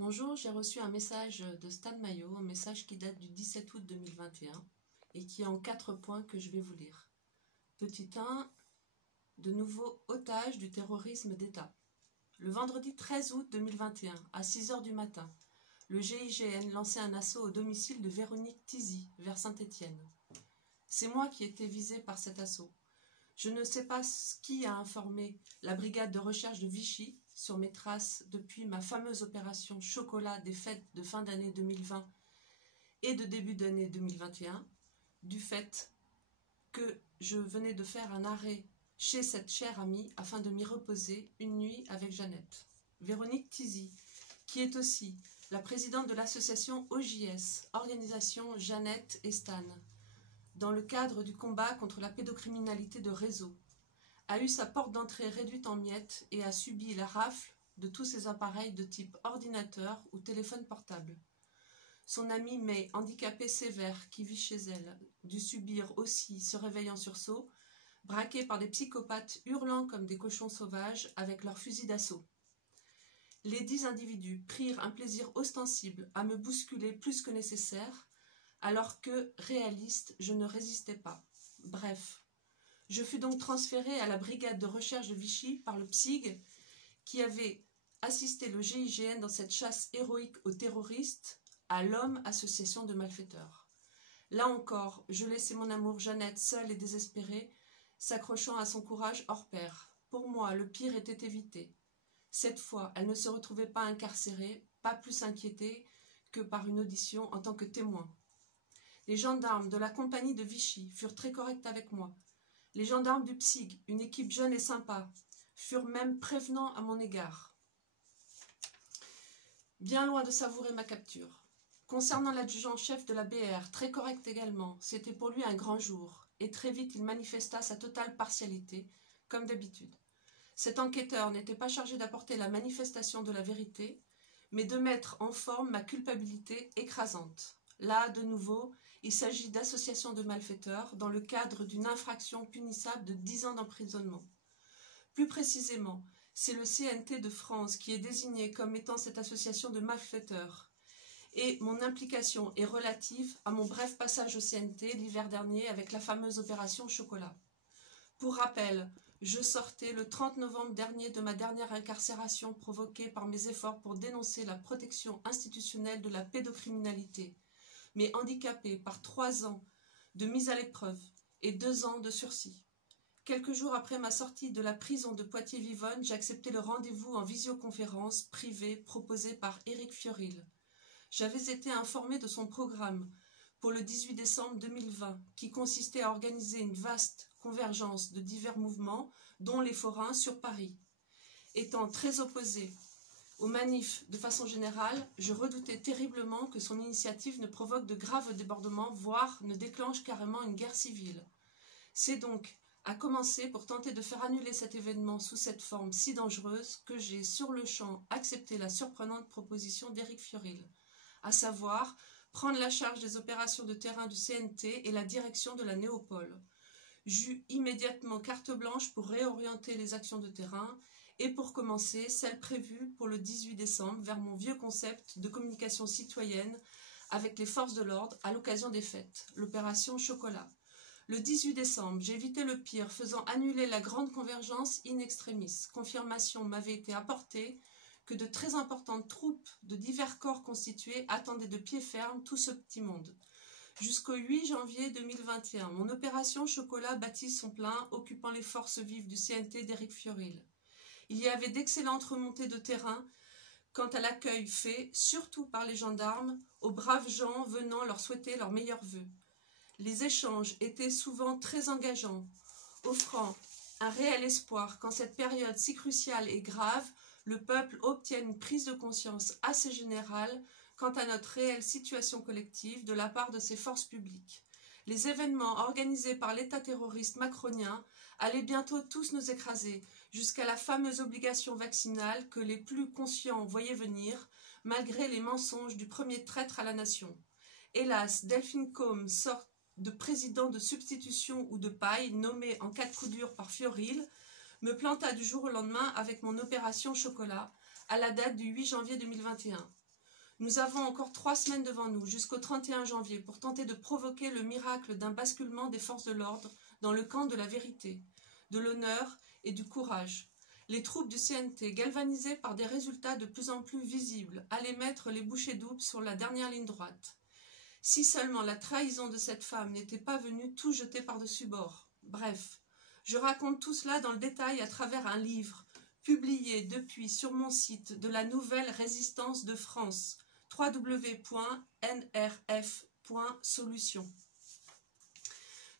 Bonjour, j'ai reçu un message de Stan Mayo, un message qui date du 17 août 2021 et qui est en 4 points que je vais vous lire. Petit 1, de nouveau otage du terrorisme d'État. Le vendredi 13 août 2021, à 6 h du matin, le GIGN lançait un assaut au domicile de Véronique Tizy, vers Saint-Étienne. C'est moi qui étais visée par cet assaut. Je ne sais pas qui a informé la brigade de recherche de Vichy sur mes traces depuis ma fameuse opération chocolat des fêtes de fin d'année 2020 et de début d'année 2021, du fait que je venais de faire un arrêt chez cette chère amie afin de m'y reposer une nuit avec Jeannette. Véronique Tizy, qui est aussi la présidente de l'association OJS, Organisation Jeannette et Stan, dans le cadre du combat contre la pédocriminalité de réseau, a eu sa porte d'entrée réduite en miettes et a subi la rafle de tous ses appareils de type ordinateur ou téléphone portable. Son amie May, handicapée sévère qui vit chez elle, dut subir aussi, se réveillant en sursaut, braquée par des psychopathes hurlant comme des cochons sauvages avec leurs fusils d'assaut. Les 10 individus prirent un plaisir ostensible à me bousculer plus que nécessaire, alors que, réaliste, je ne résistais pas. Bref, je fus donc transférée à la brigade de recherche de Vichy par le PSIG, qui avait assisté le GIGN dans cette chasse héroïque aux terroristes, à l'homme association de malfaiteurs. Là encore, je laissais mon amour Jeannette seule et désespérée, s'accrochant à son courage hors pair. Pour moi, le pire était évité. Cette fois, elle ne se retrouvait pas incarcérée, pas plus inquiétée que par une audition en tant que témoin. Les gendarmes de la compagnie de Vichy furent très corrects avec moi. Les gendarmes du PSIG, une équipe jeune et sympa, furent même prévenants à mon égard. Bien loin de savourer ma capture. Concernant l'adjudant-chef de la BR, très correct également, c'était pour lui un grand jour, et très vite il manifesta sa totale partialité, comme d'habitude. Cet enquêteur n'était pas chargé d'apporter la manifestation de la vérité, mais de mettre en forme ma culpabilité écrasante. Là, de nouveau, il s'agit d'association de malfaiteurs dans le cadre d'une infraction punissable de 10 ans d'emprisonnement. Plus précisément, c'est le CNT de France qui est désigné comme étant cette association de malfaiteurs. Et mon implication est relative à mon bref passage au CNT l'hiver dernier avec la fameuse opération chocolat. Pour rappel, je sortais le 30 novembre dernier de ma dernière incarcération provoquée par mes efforts pour dénoncer la protection institutionnelle de la pédocriminalité, mais handicapée par 3 ans de mise à l'épreuve et 2 ans de sursis. Quelques jours après ma sortie de la prison de Poitiers-Vivonne, j'ai accepté le rendez-vous en visioconférence privée proposé par Éric Fiorile. J'avais été informé de son programme pour le 18 décembre 2020, qui consistait à organiser une vaste convergence de divers mouvements, dont les forains sur Paris. Étant très opposé aux manifs de façon générale, je redoutais terriblement que son initiative ne provoque de graves débordements, voire ne déclenche carrément une guerre civile. C'est donc à commencer pour tenter de faire annuler cet événement sous cette forme si dangereuse que j'ai sur le champ accepté la surprenante proposition d'Éric Fiorile, à savoir prendre la charge des opérations de terrain du CNT et la direction de la Néopole. J'eus immédiatement carte blanche pour réorienter les actions de terrain et pour commencer celle prévue pour le 18 décembre vers mon vieux concept de communication citoyenne avec les forces de l'ordre à l'occasion des fêtes, l'opération chocolat. Le 18 décembre, j'évitais le pire, faisant annuler la grande convergence in extremis. Confirmation m'avait été apportée que de très importantes troupes de divers corps constitués attendaient de pied ferme tout ce petit monde. Jusqu'au 8 janvier 2021, mon opération chocolat battit son plein, occupant les forces vives du CNT d'Éric Fiorile. Il y avait d'excellentes remontées de terrain quant à l'accueil fait, surtout par les gendarmes, aux braves gens venant leur souhaiter leurs meilleurs vœux. Les échanges étaient souvent très engageants, offrant un réel espoir qu'en cette période si cruciale et grave, le peuple obtienne une prise de conscience assez générale quant à notre réelle situation collective de la part de ses forces publiques. Les événements organisés par l'État terroriste macronien allaient bientôt tous nous écraser, jusqu'à la fameuse obligation vaccinale que les plus conscients voyaient venir, malgré les mensonges du premier traître à la nation. Hélas, Delphine Combes, sorte de président de substitution ou de paille, nommé en cas de coup dur par Fiorile, me planta du jour au lendemain avec mon opération chocolat, à la date du 8 janvier 2021. Nous avons encore 3 semaines devant nous, jusqu'au 31 janvier, pour tenter de provoquer le miracle d'un basculement des forces de l'ordre dans le camp de la vérité, de l'honneur et du courage. Les troupes du CNT, galvanisées par des résultats de plus en plus visibles, allaient mettre les bouchées doubles sur la dernière ligne droite. Si seulement la trahison de cette femme n'était pas venue tout jeter par-dessus bord. Bref, je raconte tout cela dans le détail à travers un livre, publié depuis sur mon site de la Nouvelle Résistance de France, www.nrf.solution.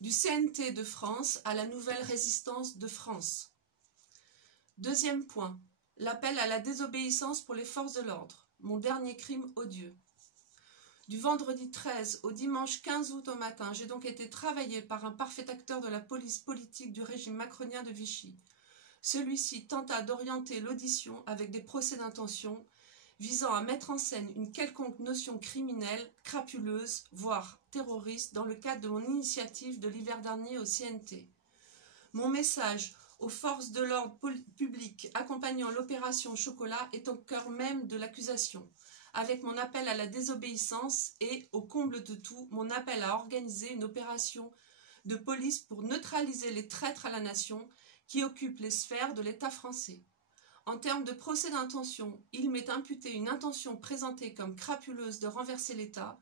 Du CNT de France à la Nouvelle Résistance de France. Deuxième point, l'appel à la désobéissance pour les forces de l'ordre, mon dernier crime odieux. Du vendredi 13 au dimanche 15 août au matin, j'ai donc été travaillé par un parfait acteur de la police politique du régime macronien de Vichy. Celui-ci tenta d'orienter l'audition avec des procès d'intention visant à mettre en scène une quelconque notion criminelle, crapuleuse, voire terroriste dans le cadre de mon initiative de l'hiver dernier au CNT. Mon message aux forces de l'ordre public accompagnant l'opération Chocolat est au cœur même de l'accusation, avec mon appel à la désobéissance et, au comble de tout, mon appel à organiser une opération de police pour neutraliser les traîtres à la nation qui occupent les sphères de l'État français. En termes de procès d'intention, il m'est imputé une intention présentée comme crapuleuse de renverser l'État,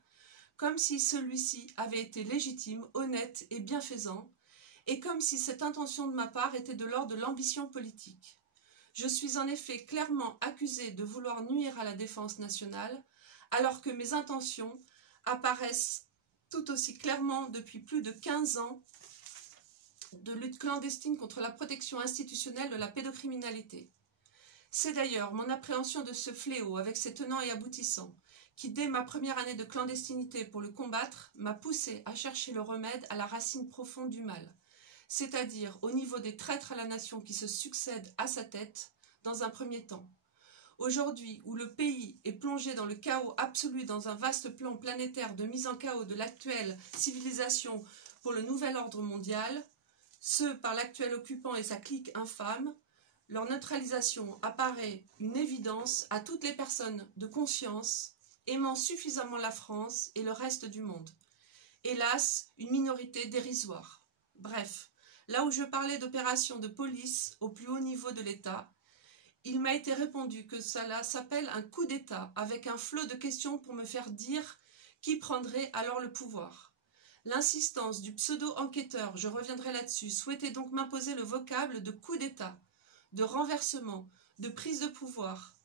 comme si celui-ci avait été légitime, honnête et bienfaisant, et comme si cette intention de ma part était de l'ordre de l'ambition politique. Je suis en effet clairement accusé de vouloir nuire à la défense nationale, alors que mes intentions apparaissent tout aussi clairement depuis plus de 15 ans de lutte clandestine contre la protection institutionnelle de la pédocriminalité. C'est d'ailleurs mon appréhension de ce fléau avec ses tenants et aboutissants qui, dès ma première année de clandestinité pour le combattre, m'a poussé à chercher le remède à la racine profonde du mal, c'est-à-dire au niveau des traîtres à la nation qui se succèdent à sa tête dans un premier temps. Aujourd'hui, où le pays est plongé dans le chaos absolu dans un vaste plan planétaire de mise en chaos de l'actuelle civilisation pour le nouvel ordre mondial, ce par l'actuel occupant et sa clique infâme, leur neutralisation apparaît une évidence à toutes les personnes de conscience aimant suffisamment la France et le reste du monde. Hélas, une minorité dérisoire. Bref, là où je parlais d'opérations de police au plus haut niveau de l'État, il m'a été répondu que cela s'appelle un coup d'État, avec un flot de questions pour me faire dire qui prendrait alors le pouvoir. L'insistance du pseudo-enquêteur, je reviendrai là-dessus, souhaitait donc m'imposer le vocable de coup d'État, de renversement, de prise de pouvoir.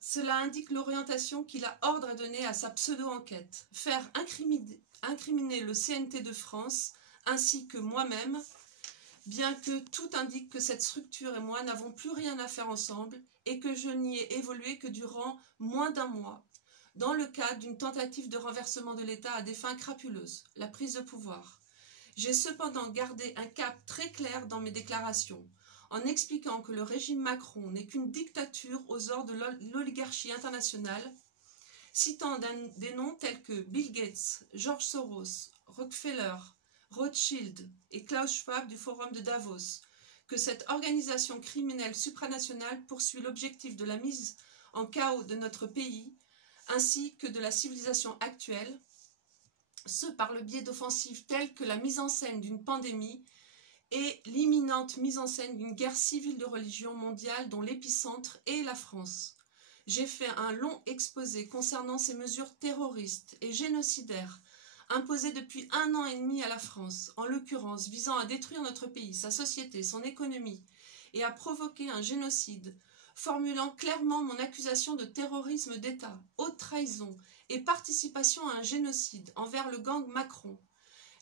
Cela indique l'orientation qu'il a ordre à donner à sa pseudo-enquête, faire incriminer le CNT de France, ainsi que moi-même, bien que tout indique que cette structure et moi n'avons plus rien à faire ensemble et que je n'y ai évolué que durant moins d'un mois, dans le cadre d'une tentative de renversement de l'État à des fins crapuleuses, la prise de pouvoir. J'ai cependant gardé un cap très clair dans mes déclarations, en expliquant que le régime Macron n'est qu'une dictature aux ordres de l'oligarchie internationale, citant des noms tels que Bill Gates, George Soros, Rockefeller, Rothschild et Klaus Schwab du Forum de Davos, que cette organisation criminelle supranationale poursuit l'objectif de la mise en chaos de notre pays, ainsi que de la civilisation actuelle, ce par le biais d'offensives telles que la mise en scène d'une pandémie et l'imminente mise en scène d'une guerre civile de religion mondiale dont l'épicentre est la France. J'ai fait un long exposé concernant ces mesures terroristes et génocidaires imposées depuis 1 an et demi à la France, en l'occurrence visant à détruire notre pays, sa société, son économie et à provoquer un génocide, formulant clairement mon accusation de terrorisme d'État, haute trahison et participation à un génocide envers le gang Macron.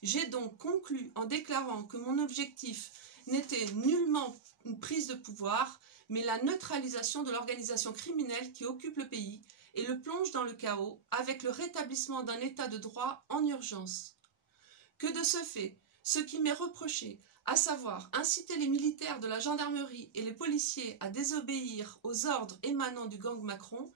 J'ai donc conclu en déclarant que mon objectif n'était nullement une prise de pouvoir, mais la neutralisation de l'organisation criminelle qui occupe le pays et le plonge dans le chaos avec le rétablissement d'un état de droit en urgence. Que de ce fait, ce qui m'est reproché, à savoir inciter les militaires de la gendarmerie et les policiers à désobéir aux ordres émanant du gang Macron,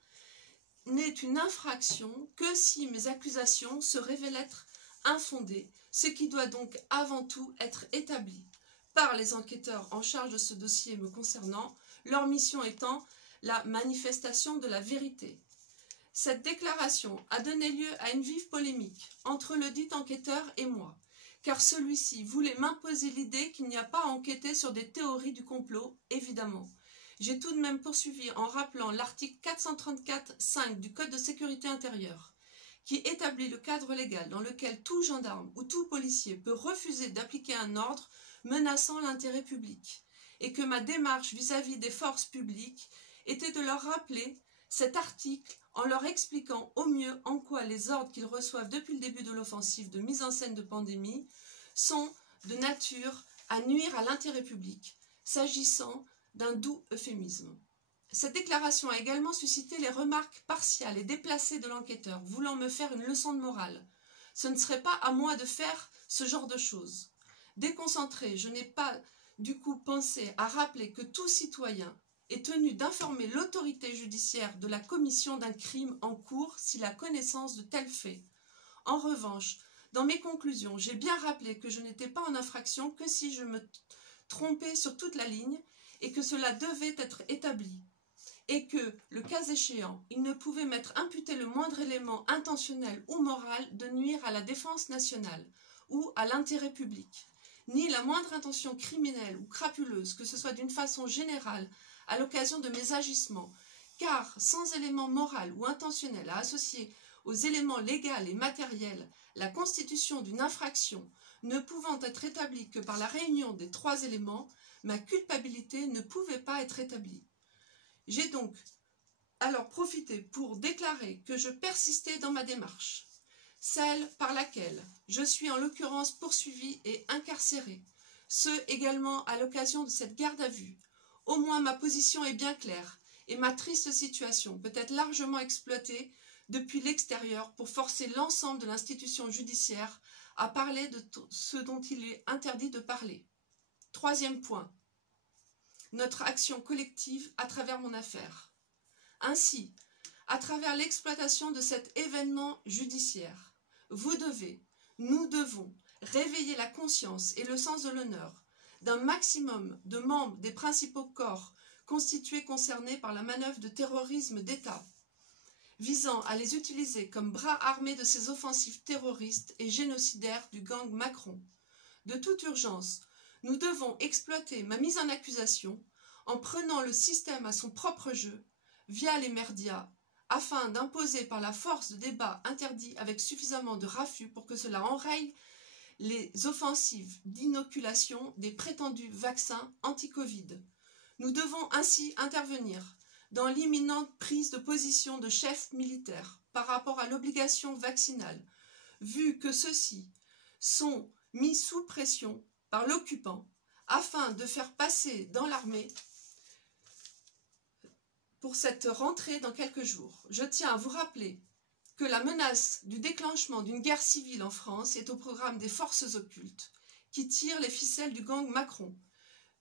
n'est une infraction que si mes accusations se révèlent être infondées, ce qui doit donc avant tout être établi par les enquêteurs en charge de ce dossier me concernant, leur mission étant la manifestation de la vérité. Cette déclaration a donné lieu à une vive polémique entre le dit enquêteur et moi, car celui-ci voulait m'imposer l'idée qu'il n'y a pas à enquêter sur des théories du complot, évidemment. J'ai tout de même poursuivi en rappelant l'article 434.5 du Code de sécurité intérieure, qui établit le cadre légal dans lequel tout gendarme ou tout policier peut refuser d'appliquer un ordre menaçant l'intérêt public, et que ma démarche vis-à-vis des forces publiques était de leur rappeler cet article en leur expliquant au mieux en quoi les ordres qu'ils reçoivent depuis le début de l'offensive de mise en scène de pandémie sont de nature à nuire à l'intérêt public, s'agissant d'un doux euphémisme. Cette déclaration a également suscité les remarques partiales et déplacées de l'enquêteur, voulant me faire une leçon de morale. Ce ne serait pas à moi de faire ce genre de choses. Déconcentré, je n'ai pas du coup pensé à rappeler que tout citoyen est tenu d'informer l'autorité judiciaire de la commission d'un crime en cours s'il a connaissance de tels faits. En revanche, dans mes conclusions, j'ai bien rappelé que je n'étais pas en infraction que si je me trompais sur toute la ligne et que cela devait être établi, et que, le cas échéant, il ne pouvait m'être imputé le moindre élément intentionnel ou moral de nuire à la défense nationale ou à l'intérêt public, ni la moindre intention criminelle ou crapuleuse, que ce soit d'une façon générale, à l'occasion de mes agissements, car sans élément moral ou intentionnel à associer aux éléments légaux et matériels la constitution d'une infraction ne pouvant être établie que par la réunion des trois éléments, ma culpabilité ne pouvait pas être établie. J'ai donc alors profité pour déclarer que je persistais dans ma démarche, celle par laquelle je suis en l'occurrence poursuivi et incarcéré, ce également à l'occasion de cette garde à vue. Au moins ma position est bien claire et ma triste situation peut être largement exploitée depuis l'extérieur pour forcer l'ensemble de l'institution judiciaire à parler de ce dont il est interdit de parler. Troisième point, notre action collective à travers mon affaire. Ainsi, à travers l'exploitation de cet événement judiciaire, nous devons réveiller la conscience et le sens de l'honneur d'un maximum de membres des principaux corps constitués concernés par la manœuvre de terrorisme d'État, visant à les utiliser comme bras armés de ces offensives terroristes et génocidaires du gang Macron. De toute urgence, nous devons exploiter ma mise en accusation en prenant le système à son propre jeu, via les médias, afin d'imposer par la force de débat interdit avec suffisamment de raffus pour que cela enraye les offensives d'inoculation des prétendus vaccins anti-Covid. Nous devons ainsi intervenir dans l'imminente prise de position de chefs militaires par rapport à l'obligation vaccinale, vu que ceux-ci sont mis sous pression par l'occupant afin de faire passer dans l'armée pour cette rentrée dans quelques jours. Je tiens à vous rappeler que la menace du déclenchement d'une guerre civile en France est au programme des forces occultes qui tirent les ficelles du gang Macron,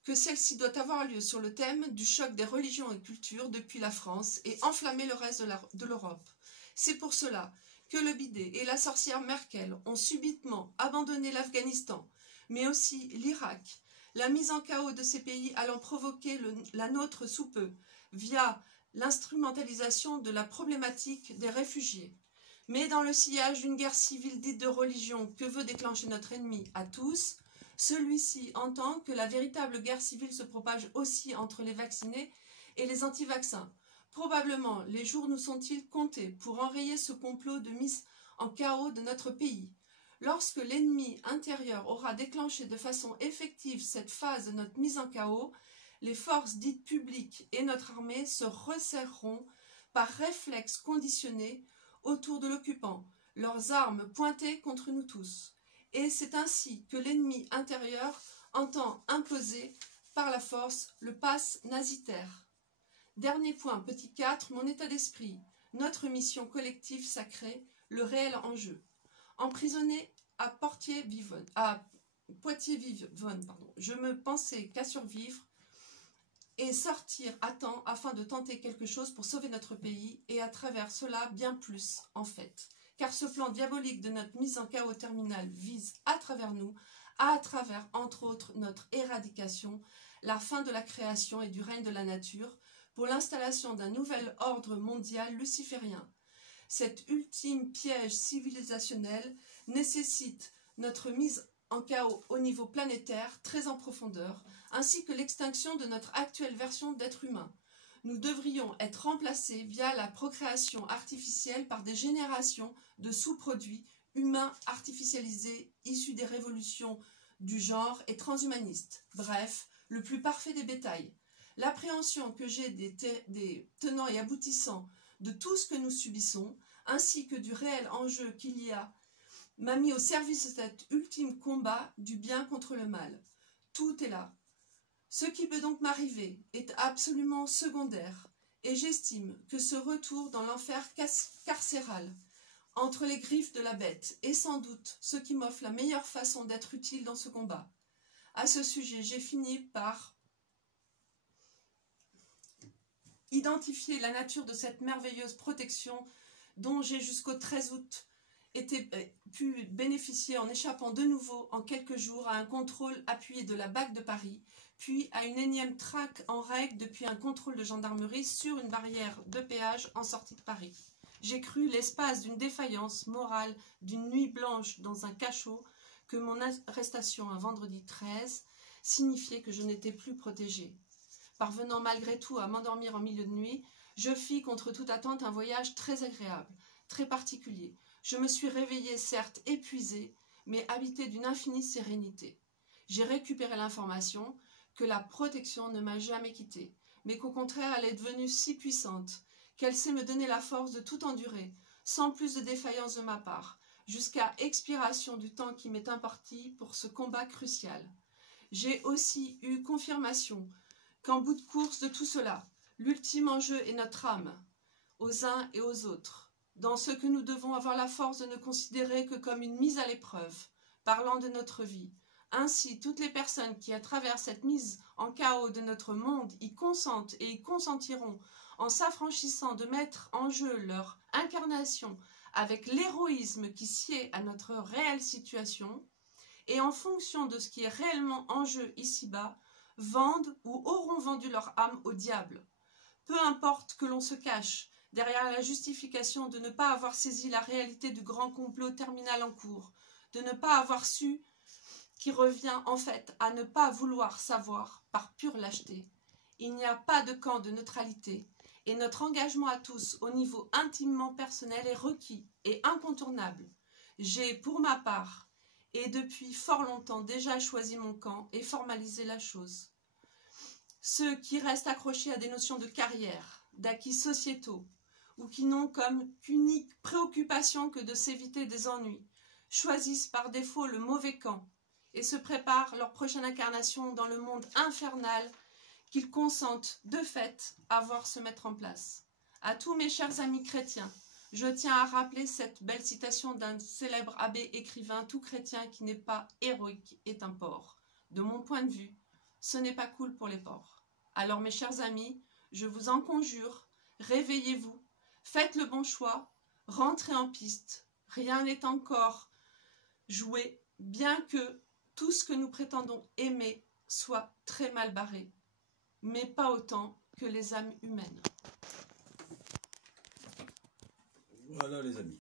que celle-ci doit avoir lieu sur le thème du choc des religions et cultures depuis la France et enflammer le reste de l'Europe. C'est pour cela que le bidet et la sorcière Merkel ont subitement abandonné l'Afghanistan, mais aussi l'Irak, la mise en chaos de ces pays allant provoquer la nôtre sous peu, via l'instrumentalisation de la problématique des réfugiés. Mais dans le sillage d'une guerre civile dite de religion que veut déclencher notre ennemi à tous, celui-ci entend que la véritable guerre civile se propage aussi entre les vaccinés et les anti-vaccins. Probablement les jours nous sont-ils comptés pour enrayer ce complot de mise en chaos de notre pays. Lorsque l'ennemi intérieur aura déclenché de façon effective cette phase de notre mise en chaos, les forces dites publiques et notre armée se resserreront par réflexe conditionné autour de l'occupant, leurs armes pointées contre nous tous. Et c'est ainsi que l'ennemi intérieur entend imposer par la force le pass nazitaire. Dernier point, petit 4, mon état d'esprit, notre mission collective sacrée, le réel enjeu. Emprisonné à Poitiers-Vivonne, je me pensais qu'à survivre et sortir à temps afin de tenter quelque chose pour sauver notre pays et à travers cela bien plus en fait. Car ce plan diabolique de notre mise en chaos terminal vise à travers nous, à travers entre autres notre éradication, la fin de la création et du règne de la nature pour l'installation d'un nouvel ordre mondial luciférien. Cet ultime piège civilisationnel nécessite notre mise en chaos au niveau planétaire, très en profondeur, ainsi que l'extinction de notre actuelle version d'être humain. Nous devrions être remplacés via la procréation artificielle par des générations de sous-produits humains artificialisés issus des révolutions du genre et transhumanistes. Bref, le plus parfait des bétails. L'appréhension que j'ai des tenants et aboutissants de tout ce que nous subissons, ainsi que du réel enjeu qu'il y a, m'a mis au service de cet ultime combat du bien contre le mal. Tout est là. Ce qui peut donc m'arriver est absolument secondaire, et j'estime que ce retour dans l'enfer carcéral, entre les griffes de la bête, est sans doute ce qui m'offre la meilleure façon d'être utile dans ce combat. À ce sujet, j'ai fini par identifier la nature de cette merveilleuse protection dont j'ai jusqu'au 13 août pu bénéficier en échappant de nouveau en quelques jours à un contrôle appuyé de la BAC de Paris, puis à une énième traque en règle depuis un contrôle de gendarmerie sur une barrière de péage en sortie de Paris. J'ai cru, l'espace d'une défaillance morale, d'une nuit blanche dans un cachot, que mon arrestation un vendredi 13 signifiait que je n'étais plus protégée. Parvenant malgré tout à m'endormir en milieu de nuit, je fis contre toute attente un voyage très agréable, très particulier. Je me suis réveillée, certes épuisée, mais habitée d'une infinie sérénité. J'ai récupéré l'information que la protection ne m'a jamais quittée, mais qu'au contraire elle est devenue si puissante qu'elle sait me donner la force de tout endurer, sans plus de défaillance de ma part, jusqu'à expiration du temps qui m'est imparti pour ce combat crucial. J'ai aussi eu confirmation qu'en bout de course de tout cela, l'ultime enjeu est notre âme, aux uns et aux autres, dans ce que nous devons avoir la force de ne considérer que comme une mise à l'épreuve, parlant de notre vie. Ainsi, toutes les personnes qui, à travers cette mise en chaos de notre monde, y consentent et y consentiront, en s'affranchissant de mettre en jeu leur incarnation avec l'héroïsme qui sied à notre réelle situation, et en fonction de ce qui est réellement en jeu ici-bas, vendent ou auront vendu leur âme au diable. Peu importe que l'on se cache derrière la justification de ne pas avoir saisi la réalité du grand complot terminal en cours, de ne pas avoir su, qui revient en fait à ne pas vouloir savoir par pure lâcheté. Il n'y a pas de camp de neutralité, et notre engagement à tous au niveau intimement personnel est requis et incontournable. J'ai, pour ma part, et depuis fort longtemps déjà choisi mon camp et formalisé la chose. Ceux qui restent accrochés à des notions de carrière, d'acquis sociétaux, ou qui n'ont comme qu'unique préoccupation que de s'éviter des ennuis, choisissent par défaut le mauvais camp et se préparent leur prochaine incarnation dans le monde infernal qu'ils consentent de fait à voir se mettre en place. À tous mes chers amis chrétiens, je tiens à rappeler cette belle citation d'un célèbre abbé écrivain tout chrétien qui n'est pas héroïque est un porc. De mon point de vue, ce n'est pas cool pour les porcs. Alors mes chers amis, je vous en conjure, réveillez-vous, faites le bon choix, rentrez en piste. Rien n'est encore joué, bien que tout ce que nous prétendons aimer soit très mal barré, mais pas autant que les âmes humaines. Voilà les amis.